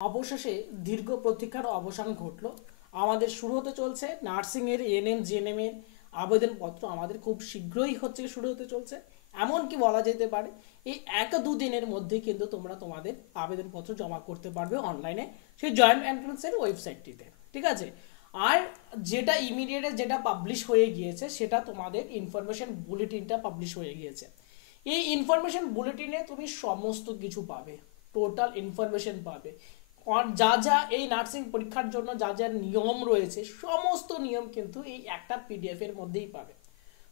অবশেষে দীর্ঘ প্রতীক্ষার অবসান ঘটলো। আমাদের শুরু হতে চলছে নার্সিংয়ের এএনএম জিএনএম এর আবেদনপত্র। আমাদের খুব শীঘ্রই শুরু হতে চলছে। এমনকি বলা যেতে পারে এই 1-2 দিনের মধ্যে কিন্তু তোমরা তোমাদের আবেদনপত্র জমা করতে পারবে অনলাইনে সেই জয়েন্ট এন্ট্রান্সের ওয়েবসাইটটিতে। ঠিক আছে। আর যেটা ইমিডিয়েটে যেটা পাবলিশ হয়ে গিয়েছে সেটা তোমাদের ইনফরমেশন বুলেটিনটা পাবলিশ হয়ে গিয়েছে। এই ইনফরমেশন বুলেটিনে তুমি সমস্ত কিছু পাবে, টোটাল ইনফরমেশন পাবে। যা যা এই নার্সিং পরীক্ষার জন্য যা যা নিয়ম রয়েছে সমস্ত নিয়ম কিন্তু এই একটা পিডিএফ এর মধ্যেই পাবে।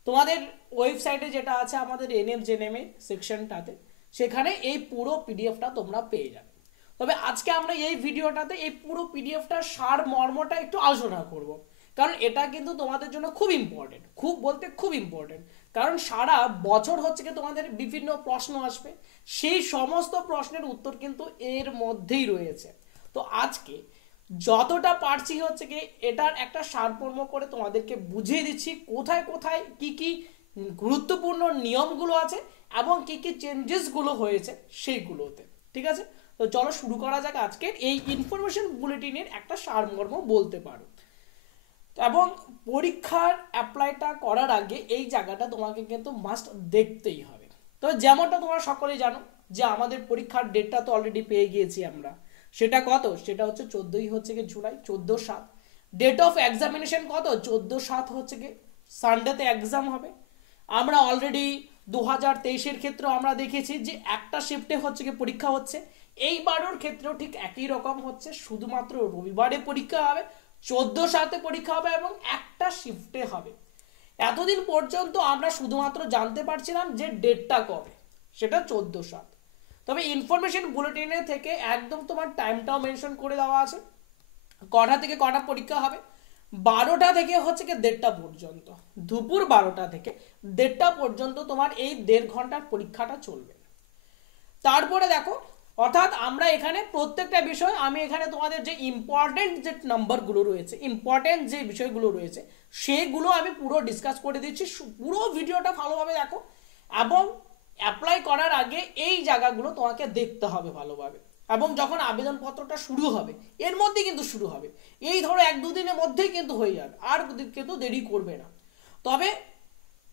তোমাদের ওয়েবসাইটে যেটা আছে আমাদের এনএম জেনএম এর সেকশনটাতে, সেখানে এই পুরো পিডিএফটা তোমরা পেয়ে যাবে। তবে আজকে আমরা এই ভিডিওটাতে এই পুরো পিডিএফটার সার মর্মটা একটু আলোচনা করব, কারণ এটা কিন্তু তোমাদের জন্য খুব ইম্পর্টেন্ট, খুব বলতে খুব ইম্পর্টেন্ট। কারণ সারা বছর কি তোমাদের বিভিন্ন প্রশ্ন আসবে, সেই সমস্ত প্রশ্নের উত্তর কিন্তু এর মধ্যেই রয়েছে। তো আজকে যতটা পারছি কি এটার একটা সারমর্ম করে তোমাদেরকে বুঝিয়ে দিচ্ছি কোথায় কোথায় কি কি গুরুত্বপূর্ণ নিয়মগুলো আছে এবং কি কি চেঞ্জেসগুলো হয়েছে সেইগুলোতে। ঠিক আছে, তো চলো শুরু করা যাক আজকের এই ইনফরমেশন বুলেটিনের একটা সারমর্ম বলতে পারো। এবং পরীক্ষার অ্যাপ্লাইটা করার আগে এই জায়গাটা তোমাকে কিন্তু মাস্ট দেখতেই হবে। তো যেমনটা তোমরা সকলেই জানো যে আমাদের পরীক্ষার ডেটটা তো অলরেডি পেয়ে গিয়েছি আমরা। সেটা কত? সেটা হচ্ছে 14 জুলাই, 14/7। ডেট অফ এক্সামিনেশন কত? 14/7 সানডেতে এক্সাম হবে। আমরা অলরেডি 2023-এর ক্ষেত্রেও আমরা দেখেছি যে একটা শিফটে পরীক্ষা হচ্ছে। এইবারের ক্ষেত্রেও ঠিক একই রকম হচ্ছে, শুধুমাত্র রবিবারে পরীক্ষা হবে, 14/7 পরীক্ষা হবে এবং একটা শিফটে হবে। এতদিন পর্যন্ত আমরা শুধুমাত্র জানতে পারছিলাম যে ডেটটা কবে, সেটা 14/7। তবে ইনফরমেশন বুলেটিনে থেকে একদম তোমার টাইমটাও মেনশন করে দেওয়া আছে, কটা থেকে কটা পরীক্ষা হবে। 12টা থেকে 1:30 পর্যন্ত, দুপুর 12টা থেকে 1:30 পর্যন্ত তোমার এই 1.5 ঘন্টার পরীক্ষাটা চলবে। তারপরে দেখো, অর্থাৎ আমরা এখানে প্রত্যেকটা বিষয়, আমি এখানে তোমাদের যে ইম্পর্টেন্ট যে নাম্বারগুলো রয়েছে, ইম্পর্টেন্ট যে বিষয়গুলো রয়েছে সেগুলো আমি পুরো ডিসকাস করে দিচ্ছি। পুরো ভিডিওটা ভালোভাবে দেখো এবং অ্যাপ্লাই করার আগে এই জায়গাগুলো তোমাকে দেখতে হবে ভালোভাবে। এবং যখন আবেদনপত্রটা শুরু হবে, এর মধ্যে কিন্তু শুরু হবে, এই ধরো 1-2 দিনের মধ্যেই কিন্তু হয়ে যাবে, আর কিন্তু দেরি করবে না। তবে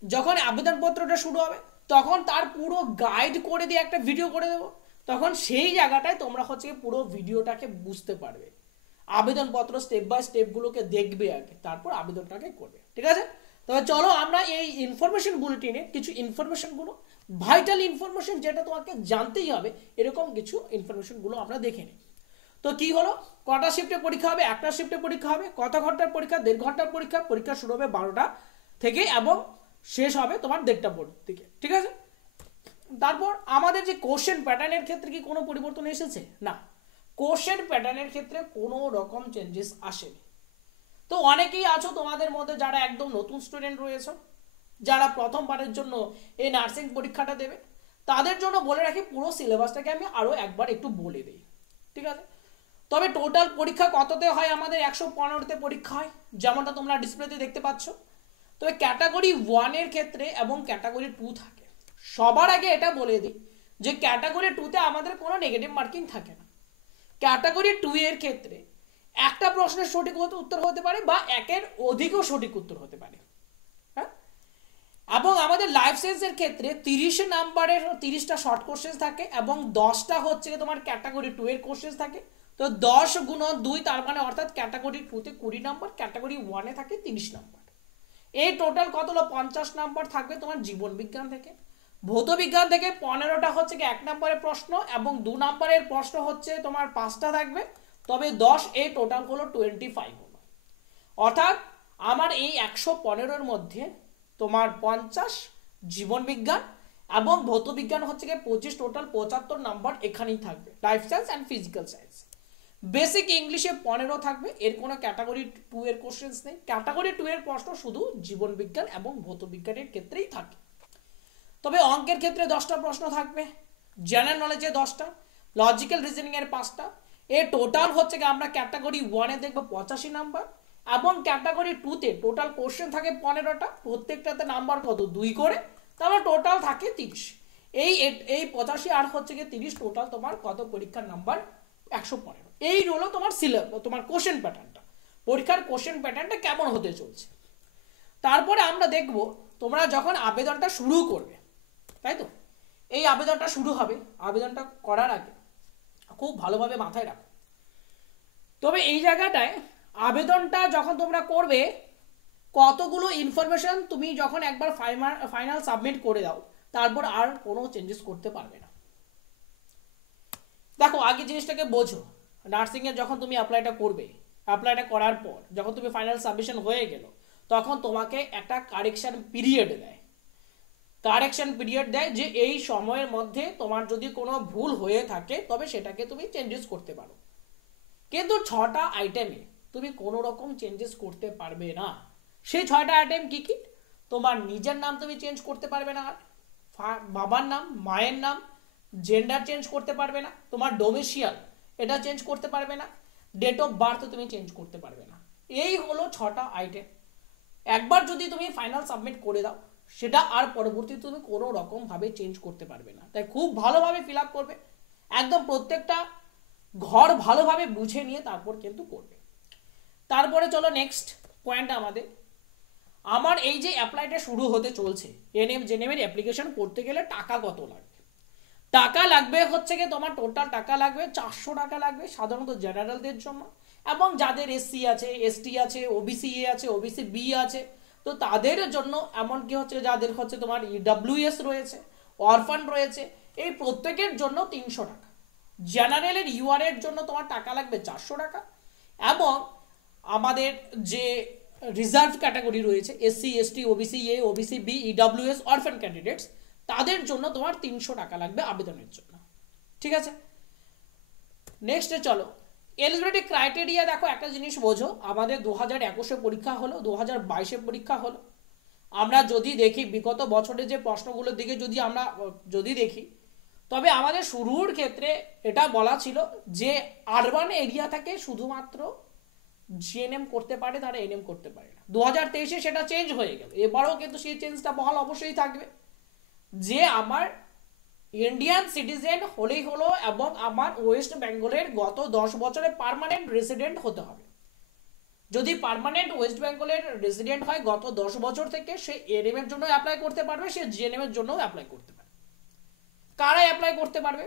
যখন আবেদনপত্রটা শুরু হবে তখন তার পুরো গাইড করে দিয়ে একটা ভিডিও করে দেবো, তখন সেই জায়গাটায় তোমরা পুরো ভিডিওটাকে বুঝতে পারবে। আবেদনপত্র স্টেপ বাই স্টেপগুলোকে দেখবে আগে, তারপর আবেদনটাকে করবে। ঠিক আছে, তবে চলো আমরা এই ইনফরমেশন বুলেটিনে কিছু ইনফরমেশনগুলো, ভাইটাল ইনফরমেশন যেটা তোমাকে জানতেই হবে, এরকম কিছু ইনফরমেশনগুলো আমরা দেখে নিই। তো কি হলো, কটা শিফটে পরীক্ষা হবে? একটা শিফটে পরীক্ষা হবে। কত ঘন্টার পরীক্ষা? 1.5 ঘন্টার পরীক্ষা। পরীক্ষা শুরু হবে 12টা থেকে এবং শেষ হবে তোমার 1:30 থেকে। ঠিক আছে, তারপর আমাদের যে কোশ্চেন প্যাটার্নের ক্ষেত্রে কি কোনো পরিবর্তন এসেছে? না, কোশ্চেন প্যাটার্নের ক্ষেত্রে কোনো রকম চেঞ্জেস আসেনি। তো অনেকেই আছো তোমাদের মধ্যে যারা একদম নতুন স্টুডেন্ট রয়েছে, যারা প্রথমবারের জন্য এই নার্সিং পরীক্ষাটা দেবে, তাদের জন্য বলে রাখি পুরো সিলেবাসটাকে আমি আরও একবার একটু বলে দিই। ঠিক আছে, তবে টোটাল পরীক্ষা কততে হয়? আমাদের 115তে পরীক্ষা হয়, যেমনটা তোমরা ডিসপ্লেতে দেখতে পাচ্ছ। তবে ক্যাটাগরি 1-এর ক্ষেত্রে এবং ক্যাটাগরি 2 থাকে। সবার আগে এটা বলে দিই যে ক্যাটাগরি 2-তে আমাদের কোনো নেগেটিভ মার্কিং থাকে না। ক্যাটাগরি 2-এর ক্ষেত্রে একটা প্রশ্নের সঠিক উত্তর হতে পারে বা একের অধিকও সঠিক উত্তর হতে পারে। হ্যাঁ, এবং আমাদের লাইফ সায়েন্সের ক্ষেত্রে 30 নাম্বারের 30টা শর্ট কোশ্চেন থাকে এবং 10টা তোমার ক্যাটাগরি 2-এর কোশ্চেন থাকে। তো 10 × 2 তার মানে অর্থাৎ ক্যাটাগরি 2-তে 20 নাম্বার, ক্যাটাগরি 1-এ থাকে 30 নাম্বার। এই টোটাল কত হলো? 50 নাম্বার থাকবে তোমার জীবন বিজ্ঞান থেকে। ভৌত বিজ্ঞান থেকে 15টা কি 1 নম্বরের প্রশ্ন এবং 2 নম্বরের প্রশ্ন তোমার 5টা থাকবে। তবে 10, এই টোটাল হলো 25 হলো। অর্থাৎ আমার এই 115-এর মধ্যে তোমার 50 জীবন বিজ্ঞান এবং ভৌত বিজ্ঞান 25, টোটাল 75 নাম্বার এখানেই থাকবে। Life science and physical science. Basic ইংলিশে 15 থাকবে, এর কোনো ক্যাটাগরি 2-এর কোশ্চেন্স নেই। ক্যাটাগরি 2-এর প্রশ্ন শুধু জীবন বিজ্ঞান এবং ভৌত বিজ্ঞানের ক্ষেত্রেই থাকে। তবে অঙ্কের ক্ষেত্রে 10টা প্রশ্ন থাকবে, জেনারেল নলেজে 10টা, লজিক্যাল রিজনিং এর 5টা। এই টোটাল আমরা ক্যাটাগরি 1-এ দেখব 85 নাম্বার এবং ক্যাটাগরি 2-তে টোটাল কোশ্চেন থাকে 15টা, প্রত্যেকটাতে নাম্বার কত? 2 করে, তাহলে টোটাল থাকে 30। এই 85 আর 30 টোটাল তোমার কত পরীক্ষার নাম্বার? 115। এই হলো তোমার তোমার কোশ্চেন প্যাটার্নটা, পরীক্ষার কোশ্চেন প্যাটার্নটা কেমন হতে চলছে। তারপরে আমরা দেখব তোমরা যখন আবেদনটা শুরু করবে, তাই তো, এই আবেদনটা শুরু হবে, আবেদনটা করার আগে খুব ভালোভাবে মাথায় রাখো, তবে এই জায়গাটায় আবেদনটা যখন তোমরা করবে কতগুলো ইনফরমেশন তুমি যখন একবার ফাইনাল সাবমিট করে দাও তারপর আর কোনো চেঞ্জেস করতে পারবে না। দেখো আগে জিনিসটাকে বোঝো, নার্সিংয়ের যখন তুমি অ্যাপ্লাইটা করবে, অ্যাপ্লাইটা করার পর যখন তুমি ফাইনাল সাবমিশন হয়ে গেল তখন তোমাকে একটা কারেকশন পিরিয়ড দেয়, কারেকশন পিরিয়ড দেয় যে এই সময়ের মধ্যে তোমার যদি কোনো ভুল হয়ে থাকে তবে সেটাকে তুমি চেঞ্জেস করতে পারো। কিন্তু 6টা আইটেমে তুমি কোনো রকম চেঞ্জেস করতে পারবে না। সেই 6টা আইটেম কি কি? তোমার নিজের নাম তুমি চেঞ্জ করতে পারবে না, বাবার নাম, মায়ের নাম, জেন্ডার চেঞ্জ করতে পারবে না, তোমার ডোমিসিয়াল এটা চেঞ্জ করতে পারবে না, ডেট অফ বার্থ তুমি চেঞ্জ করতে পারবে না। এই হলো 6টা আইটেম। একবার যদি তুমি ফাইনাল সাবমিট করে দাও সেটা আর পরবর্তীতে তুমি কোনো রকমভাবে চেঞ্জ করতে পারবে না। তাই খুব ভালোভাবে ফিল আপ করবে, একদম প্রত্যেকটা ঘর ভালোভাবে বুঝে নিয়ে তারপর কিন্তু করবে। তারপরে চলো নেক্সট পয়েন্ট আমাদের, আমার এই যে অ্যাপ্লাইটা শুরু হতে চলছে এনএম জেনেমের অ্যাপ্লিকেশন করতে গেলে টাকা কত লাগবে? টাকা লাগবে হচ্ছে কি তোমার টোটাল টাকা লাগবে 400 টাকা লাগবে সাধারণত জেনারেলদের জন্য, এবং যাদের এসসি আছে, এসটি আছে, ওবিসি এ আছে, ওবিসি বি আছে, তো তাদের জন্য এমনকি হচ্ছে যাদের হচ্ছে তোমার ইডব্লিউএস রয়েছে, অরফান রয়েছে, এই প্রত্যেকের জন্য 300 টাকা। জেনারেলের ইউআর এর জন্য তোমার টাকা লাগবে 400 টাকা, এবং আমাদের যে রিজার্ভ ক্যাটাগরি রয়েছে SC, ST, OBC A, OBC B, EWS, orphan candidates, তাদের জন্য তোমার 300 টাকা লাগবে আবেদনের জন্য। ঠিক আছে, নেক্সটে চলো এলিজিবিলিটি ক্রাইটেরিয়া। দেখো একটা জিনিস বোঝো, আমাদের 2021 পরীক্ষা হলো, 2022 পরীক্ষা হলো, আমরা যদি দেখি বিগত বছরের যে প্রশ্নগুলোর দিকে যদি দেখি তবে আমাদের শুরুর ক্ষেত্রে এটা বলা ছিল যে আরবান এরিয়া থেকে শুধুমাত্র জিএনএম করতে পারে, তারা এনএম করতে পারে না। 2023 সেটা চেঞ্জ হয়ে গেল, এবারেও কিন্তু সেই চেঞ্জটা বহাল অবশ্যই থাকবে যে আমার ইন্ডিয়ান সিটিজেন হলেই হলো এবং আমার ওয়েস্ট বেঙ্গলের গত 10 বছরে পার্মানেন্ট রেসিডেন্ট হতে হবে। যদি পার্মানেন্ট ওয়েস্ট বেঙ্গলের রেসিডেন্ট হয় গত 10 বছর থেকে, সে এনএম এর জন্য অ্যাপ্লাই করতে পারবে, সে জিএনএম এর জন্য অ্যাপ্লাই করতে পারবে। কারা অ্যাপ্লাই করতে পারবে?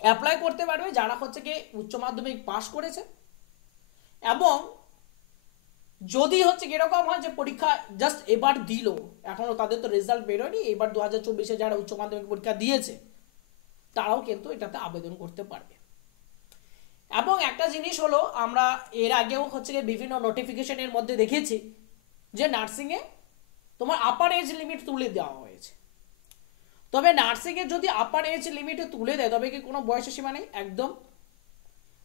অ্যাপ্লাই করতে পারবে যারা হচ্ছে কি উচ্চ মাধ্যমিক পাস করেছে, এবং যদি হচ্ছে এরকম হয় যে পরীক্ষা জাস্ট এবার দিল, এখনো তাদের তো রেজাল্ট বেরোয়নি, এবার 2024 যারা উচ্চ মাধ্যমিক পরীক্ষা দিয়েছে তারাও কিন্তু এটাতে আবেদন করতে পারবে। এবং একটা জিনিস হলো, আমরা এর আগেও হচ্ছে বিভিন্ন নোটিফিকেশনের মধ্যে দেখেছি যে নার্সিংয়ে তোমার আপার এজ লিমিট তুলে দেওয়া হয়েছে। তবে নার্সিংয়ে যদি আপার এজ লিমিটে তুলে দেয় তবে কি কোনো বয়সের সীমা নেই? একদম।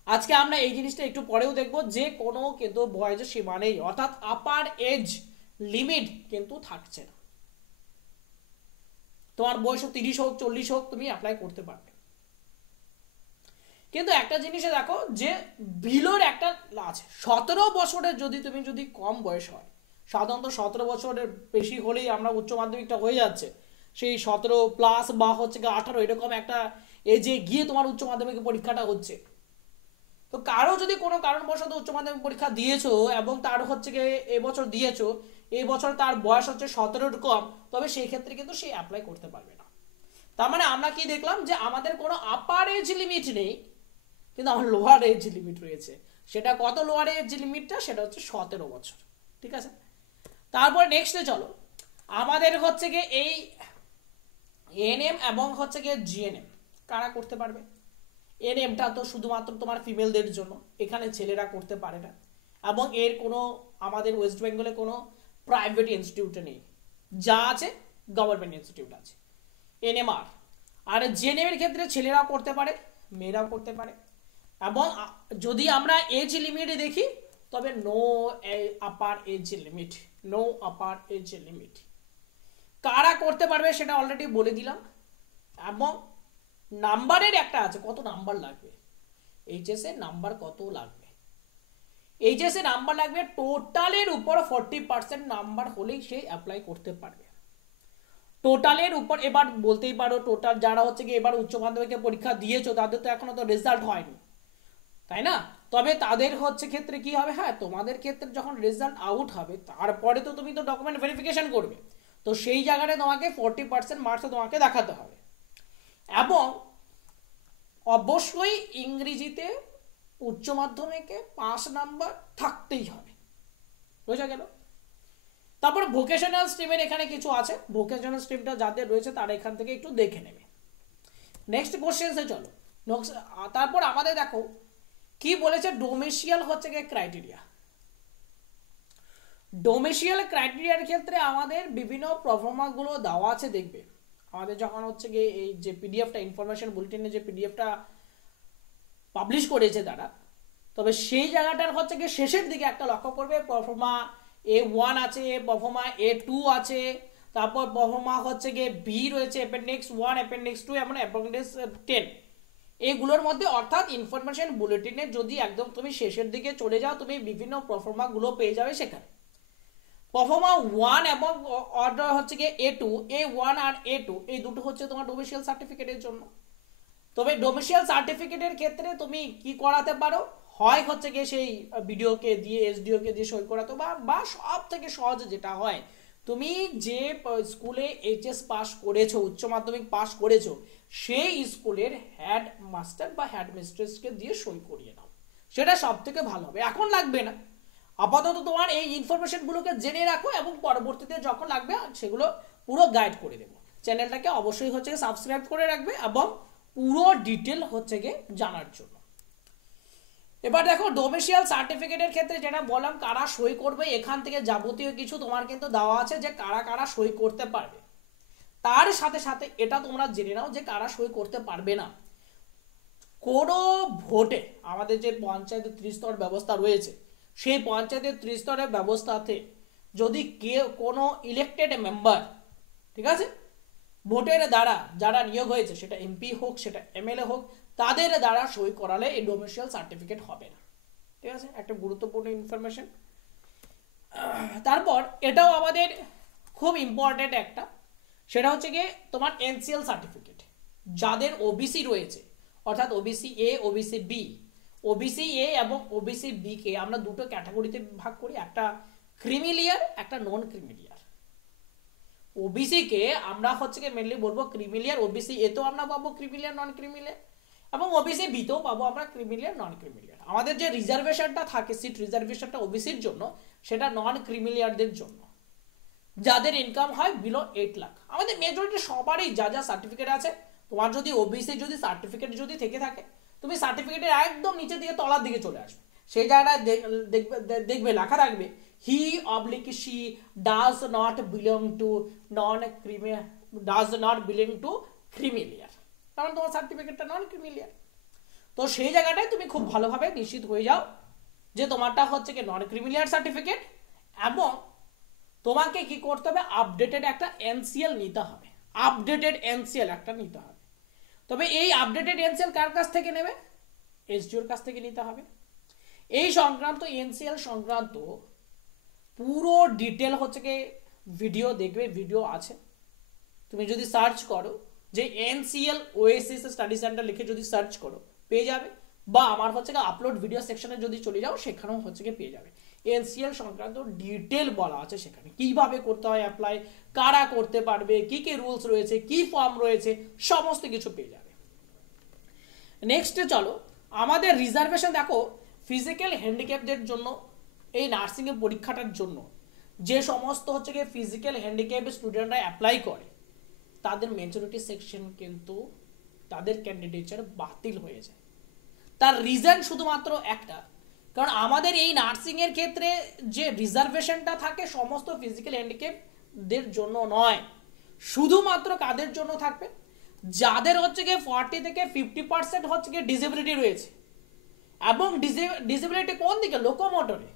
আজকে আমরা এই জিনিসটা একটু পরেও দেখব যে কোনো কিন্তু বয়সের সীমা নেই, অর্থাৎ আপার এজ লিমিট কিন্তু থাকছে না। তোমার বয়স 30 হোক 40 হোক তুমি অ্যাপ্লাই করতে পারবে। কিন্তু একটা জিনিসে দেখো যে বিলোর একটা আছে 17 বছরের, যদি কম বয়স হয়, সাধারণত 17 বছরের বেশি হলেই আমরা উচ্চ মাধ্যমিকটা হয়ে যাচ্ছে, সেই 17+ বা হচ্ছে 18 এরকম একটা এজে গিয়ে তোমার উচ্চ মাধ্যমিক পরীক্ষাটা হচ্ছে। তো কারো যদি কোনো কারণবশত উচ্চ মাধ্যমিক পরীক্ষা দিয়েছো এবং তার হচ্ছে গিয়ে এবছর দিয়েছো, এই বছর তার বয়স হচ্ছে 17 কম, তবে সেই ক্ষেত্রে কিন্তু সে অ্যাপ্লাই করতে পারবে না। তার মানে আমরা কি দেখলাম যে আমাদের কোনো আপার এজ লিমিট নেই, কিন্তু আমার লোয়ার এজ লিমিট রয়েছে। সেটা কত লোয়ার এজ লিমিটটা? সেটা হচ্ছে 17 বছর। ঠিক আছে, তারপর নেক্সটে চলো, আমাদের হচ্ছে গিয়ে এই এনএম এবং হচ্ছে গিয়ে জিএনএম কারা করতে পারবে? এনএমটা তো শুধুমাত্র তোমার ফিমেলদের জন্য, এখানে ছেলেরা করতে পারে না, এবং এর কোনো আমাদের ওয়েস্ট বেঙ্গলে কোনো প্রাইভেট ইনস্টিটিউটে নেই, যা আছে গভর্নমেন্ট ইনস্টিটিউট আছে এনএমআর। আর জিএনএম এর ক্ষেত্রে ছেলেরাও করতে পারে, মেয়েরাও করতে পারে, এবং যদি আমরা এজ লিমিটে দেখি তবে no upper age limit, no upper age limit. কারা করতে পারবে সেটা অলরেডি বলে দিলাম। এবং নাম্বারের একটা আছে, কত নাম্বার লাগবে, এইচএস এর নাম্বার কত লাগবে? এইচএস এর নাম্বার লাগবে টোটালের উপর 40% নাম্বার হলেই সে অ্যাপ্লাই করতে পারবে। টোটালের উপর, এবার বলতেই পারো টোটাল যারা হচ্ছে কি এবার উচ্চ মাধ্যমিকের পরীক্ষা দিয়েছো তাদের তো এখনো তো রেজাল্ট হয়নি, তাই না? তবে তাদের হচ্ছে ক্ষেত্রে কি হবে, হ্যাঁ তোমাদের ক্ষেত্রে যখন রেজাল্ট আউট হবে তারপরে তো তুমি তো ডকুমেন্ট ভেরিফিকেশন করবে, তো সেই জায়গায় তোমাকে 40% মার্কস তোমাকে দেখাতে হবে। এবং অবশ্যই ইংরেজিতে উচ্চ মাধ্যমিকে 5 নাম্বার থাকতেই হবে, বোঝা গেল? তারপর ভোকেশনাল স্ট্রিমের এখানে কিছু আছে, ভোকেশনাল স্ট্রিমটা যাদের রয়েছে তারা এখান থেকে একটু দেখে নেবে। নেক্সট কোশ্চেন্সে চলো। তারপর আমাদের দেখো কি বলেছে, ডোমেশিয়াল হচ্ছে গিয়ে ক্রাইটেরিয়া। ডোমেশিয়াল ক্রাইটেরিয়ার ক্ষেত্রে আমাদের বিভিন্ন প্রফর্মাগুলো দেওয়া আছে, দেখবে আমাদের যখন হচ্ছে গিয়ে এই যে পিডিএফটা ইনফরমেশন বুলেটিনে যে পিডিএফটা পাবলিশ করেছে তারা, তবে সেই জায়গাটার হচ্ছে গিয়ে শেষের দিকে একটা লক্ষ্য করবে, পারফর্মা A1 আছে, পারফর্মা A2 আছে, তারপর পারফর্মা হচ্ছে গিয়ে বি রয়েছে, অ্যাপেন্ডিক্স 1, অ্যাপেন্ডিক্স 2 এমন অ্যাপেন্ডিক্স 10, এইগুলোর মধ্যে অর্থাৎ ইনফরমেশন বুলেটিনে যদি একদম তুমি শেষের দিকে চলে যাও তুমি বিভিন্ন পারফর্মাগুলো পেয়ে যাবে সেখানে। পারফর্মা 1 এবং অর্ডার হচ্ছে গিয়ে A2, A1 আর A2 এই দুটো হচ্ছে তোমার ডোমেশিয়াল সার্টিফিকেটের জন্য। তবে ডোমেশিয়াল সার্টিফিকেটের ক্ষেত্রে তুমি কি করাতে পারো, হয় হচ্ছে গিয়ে সেই বিডিওকে দিয়ে এসডিওকে দিয়ে সই করাতে, বা সব থেকে সহজ যেটা হয়, তুমি যে স্কুলে এইচএস পাস করেছো, উচ্চ মাধ্যমিক পাস করেছো, সেই স্কুলের হেড মাস্টার বা হেড মিস্ট্রেসকে দিয়ে সই করিয়ে নাও, সেটা সব থেকে ভালো হবে। এখন লাগবে না, আপাতত তোমার এই ইনফরমেশনগুলোকে জেনে রাখো এবং পরবর্তীতে যখন লাগবে সেগুলো পুরো গাইড করে দেবো। চ্যানেলটাকে অবশ্যই হচ্ছে সাবস্ক্রাইব করে রাখবে এবং পুরো ডিটেল হচ্ছে গিয়ে জানার জন্য। এবার দেখো ডোমেশিয়াল সার্টিফিকেটের ক্ষেত্রে যেটা বললাম কারা সই করবে, এখান থেকে যাবতীয় কিছু তোমার কিন্তু দেওয়া আছে যে কারা কারা সই করতে পারবে। তার সাথে সাথে এটা তোমরা জেনে নাও যে কারা সই করতে পারবে না। কোনো ভোটে আমাদের যে পঞ্চায়েতের ত্রিস্তর ব্যবস্থা রয়েছে, সেই পঞ্চায়েতের ত্রিস্তরের ব্যবস্থাতে যদি কোনো ইলেক্টেড মেম্বার, ঠিক আছে, ভোটের দ্বারা যারা নিয়োগ হয়েছে, সেটা এমপি হোক সেটা এমএলএ হোক, তাদের দ্বারা সই করালে এই ডোমেশিয়াল সার্টিফিকেট হবে না, ঠিক আছে, একটা গুরুত্বপূর্ণ ইনফরমেশন। তারপর এটাও আমাদের খুব ইম্পর্টেন্ট একটা, সেটা হচ্ছে গিয়ে তোমার এনসিএল সার্টিফিকেট। যাদের ওবিসি রয়েছে, অর্থাৎ OBC A, OBC B, OBC A এবং ওবিসি বি কে আমরা দুটো ক্যাটাগরিতে ভাগ করি, একটা ক্রিমিলিয়ার, একটা নন ক্রিমিলিয়ার। ওবিসি কে আমরা হচ্ছে গিয়ে মেনলি বলবো ক্রিমিলিয়ার, ওবিসি এ তো আমরা পাবো ক্রিমিলিয়ার, নন ক্রিমিলিয়ার, এবং ওবিসি বি তেও পাবো আমরা ক্রিমিলিয়ার, নন ক্রিমিলিয়ার। আমাদের যে রিজার্ভেশনটা থাকে, সিট রিজার্ভেশনটা ওবিসির জন্য, সেটা নন ক্রিমিলিয়ারদের জন্য, যাদের ইনকাম হয় বিলো 8 লাখ। আমাদের মেজরিটি সবারই যা যা সার্টিফিকেট আছে, তোমার যদি ওবিসি যদি সার্টিফিকেট যদি থেকে থাকে, তুমি সার্টিফিকেটের একদম নিচে দিকে তলার দিকে চলে আসবে, সেই জায়গায় দেখবে লেখা থাকবে he oblique she does not belong to non creamy layer, does not belong to creamy layer, কারণ তোমার সার্টিফিকেটটা নন ক্রিমিলিয়ার। তো সেই জায়গাটায় তুমি খুব ভালোভাবে নিশ্চিত হয়ে যাও যে তোমারটা হচ্ছে কি নন ক্রিমিলিয়ার সার্টিফিকেট, এবং তোমাকে কি করতে হবে, আপডেটেড একটা এনসিএল নিতে হবে, আপডেটেড এনসিএল একটা নিতে হবে। তবে এই আপডেটেড এনসিএল কার কাছ থেকে নেবে, এসডিওর কাছ থেকে নিতে হবে। এই সংক্রান্ত এনসিএল সংক্রান্ত পুরো ডিটেল হচ্ছে কি ভিডিও দেখবে, ভিডিও আছে, তুমি যদি সার্চ করো যে এনসিএল ওএসএস স্টাডি সেন্টার লিখে যদি সার্চ করো পেয়ে যাবে, বা আমার হচ্ছে আপলোড ভিডিও সেকশনে যদি চলে যাও সেখানেও হচ্ছে কি পেয়ে যাবে। এনসিএল সংক্রান্ত ডিটেল বলা আছে সেখানে, কিভাবে করতে হয় অ্যাপ্লাই, কারা করতে পারবে, কি কি রুলস রয়েছে, কি ফর্ম রয়েছে, সমস্ত কিছু পেয়ে যাবে। নেক্সটে চলো, আমাদের রিজার্ভেশন দেখো, ফিজিক্যাল হ্যান্ডিক্যাপদের জন্য এই নার্সিংয়ের পরীক্ষাটার জন্য যে সমস্ত হচ্ছে গিয়ে ফিজিক্যাল হ্যান্ডিক্যাপ স্টুডেন্টরা অ্যাপ্লাই করে, তাদের মেজরিটি সেকশন কিন্তু তাদের ক্যান্ডিডেচার বাতিল হয়ে যায়। তার রিজন শুধুমাত্র একটা, কারণ আমাদের এই নার্সিংয়ের ক্ষেত্রে যে রিজার্ভেশনটা থাকে সমস্ত ফিজিক্যাল হ্যান্ডিক্যাপদের জন্য নয়, শুধুমাত্র কাদের জন্য থাকবে, যাদের হচ্ছে গিয়ে 40 থেকে 50% হচ্ছে গিয়ে ডিসেবিলিটি রয়েছে, এবং ডিসেবিলিটি কোন দিকে, লোকোমোটরে,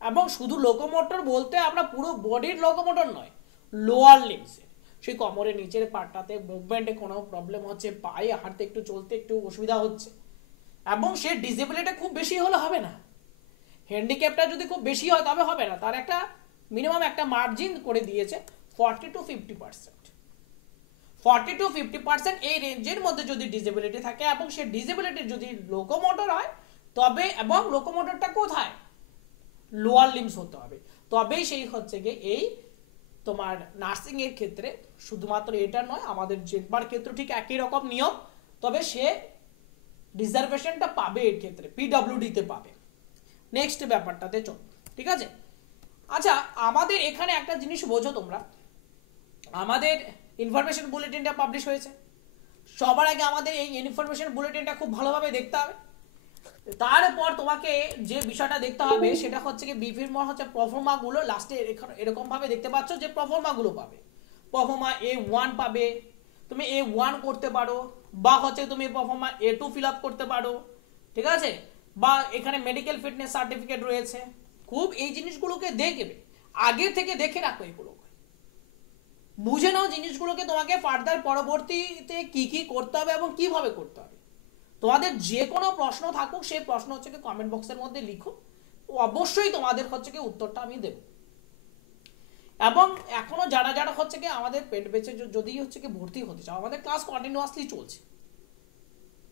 এবং শুধু লোকোমোটর বলতে আমরা পুরো বডির লোকোমোটর নয়, লোয়ার লিম্সে, সেই কোমরের নিচের পার্টটাতে মুভমেন্টে কোনো প্রবলেম হচ্ছে, পায়ে হাঁটতে একটু চলতে একটু অসুবিধা হচ্ছে, এবং সে ডিসেবিলিটি খুব বেশি হলে হবে না, হ্যান্ডিক্যাপটা যদি খুব বেশি হয় তবে হবে না, তার একটা মিনিমাম একটা মার্জিন করে দিয়েছে 40 to 50%। 40-50% এই রেঞ্জের মধ্যে যদি ডিসেবিলিটি থাকে এবং সে ডিসেবিলিটি যদি লোকোমোটর হয় তবে, এবং লোকোমোটরটা কোথায়, লোয়ার লিম্স হতে হবে, তবেই সেই হচ্ছে গিয়ে এই তোমার নার্সিং এর ক্ষেত্রে শুধুমাত্র এটা নয়, আমাদের জেনবার ক্ষেত্রে ঠিক একই রকম নিয়ম, তবে সে রিজার্ভেশনটা পাবে এর ক্ষেত্রে, পিডব্লিউডিতে পাবে। নেক্সট ব্যাপারটাতে চল, ঠিক আছে। আচ্ছা, আমাদের এখানে একটা জিনিস বোঝো তোমরা, আমাদের ইনফরমেশন বুলেটিনটা পাবলিশ হয়েছে, সবার আগে আমাদের এই ইনফরমেশন বুলেটিনটা খুব ভালোভাবে দেখতে হবে। তারপর তোমাকে যে বিষয়টা দেখতে হবে সেটা হচ্ছে কি বিভিন্ন হচ্ছে প্রফর্মাগুলো লাস্টে এরকম ভাবে দেখতে পাচ্ছ যে প্রফর্মাগুলো পাবে, প্রফর্মা A1 পাবে, তুমি A1 করতে পারো, বা হচ্ছে তুমি প্রফর্মা A2 ফিল আপ করতে পারো, ঠিক আছে, বা এখানে মেডিকেল ফিটনেস সার্টিফিকেট রয়েছে। খুব এই জিনিসগুলোকে দেখবে, আগে থেকে দেখে রাখো, এগুলোকে বুঝে নাও জিনিসগুলোকে, তোমাকে ফার্দার পরবর্তীতে কি কি করতে হবে এবং কিভাবে করতে হবে। তোমাদের যে কোনো প্রশ্ন থাকুক, সেই প্রশ্ন হচ্ছে কি কমেন্ট বক্সের মধ্যে লিখো, অবশ্যই তোমাদের হচ্ছে কি উত্তরটা আমি দেব। এবং এখনো যারা যারা হচ্ছে কি আমাদের পেড বেচে যদি হচ্ছে কি ভর্তি হতে চাও, আমাদের ক্লাস কন্টিনিউয়াসলি চলছে,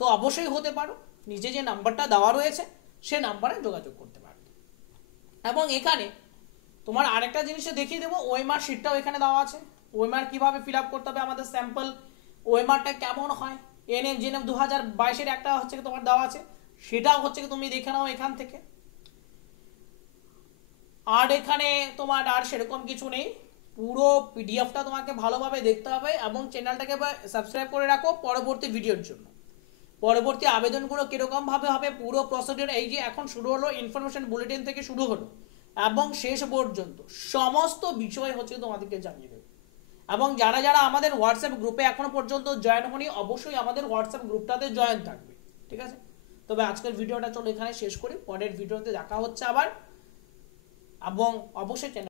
তো অবশ্যই হতে পারো, নিচে যে নাম্বারটা দেওয়া রয়েছে সে নাম্বারে যোগাযোগ করতে পারো। এবং এখানে তোমার আরেকটা জিনিসে দেখিয়ে দেবো, ওএমআর শিটটাও এখানে দেওয়া আছে, ওএমআর কিভাবে ফিল আপ করতে হবে, আমাদের স্যাম্পল ওএমআরটা কেমন হয়, এনএম জেএনএম 2022-এর একটা হচ্ছে কি তোমার দেওয়া আছে, সেটাও হচ্ছে কি তুমি দেখে নাও এখান থেকে। আর এখানে তোমার আর সেরকম কিছু নেই, পুরো পিডিএফটা তোমাকে ভালোভাবে দেখতে হবে এবং চ্যানেলটাকে সাবস্ক্রাইব করে রাখো পরবর্তী ভিডিওর জন্য। পরবর্তী আবেদনগুলো কিরকম ভাবে হবে, পুরো প্রসিডিওর এই যে এখন শুরু হলো, ইনফরমেশন বুলেটিন থেকে শুরু হলো এবং শেষ পর্যন্ত সমস্ত বিষয় হচ্ছে তোমাদেরকে জানিয়ে দেবে। এবং যারা যারা আমাদের হোয়াটসঅ্যাপ গ্রুপে এখনো পর্যন্ত জয়েন হয়নি, অবশ্যই আমাদের হোয়াটসঅ্যাপ গ্রুপটাতে জয়েন থাকবে, ঠিক আছে। তবে আজকের ভিডিওটা চলো এখানে শেষ করি, পরের ভিডিওতে দেখা হচ্ছে আবার, এবং অবশ্যই চ্যানেল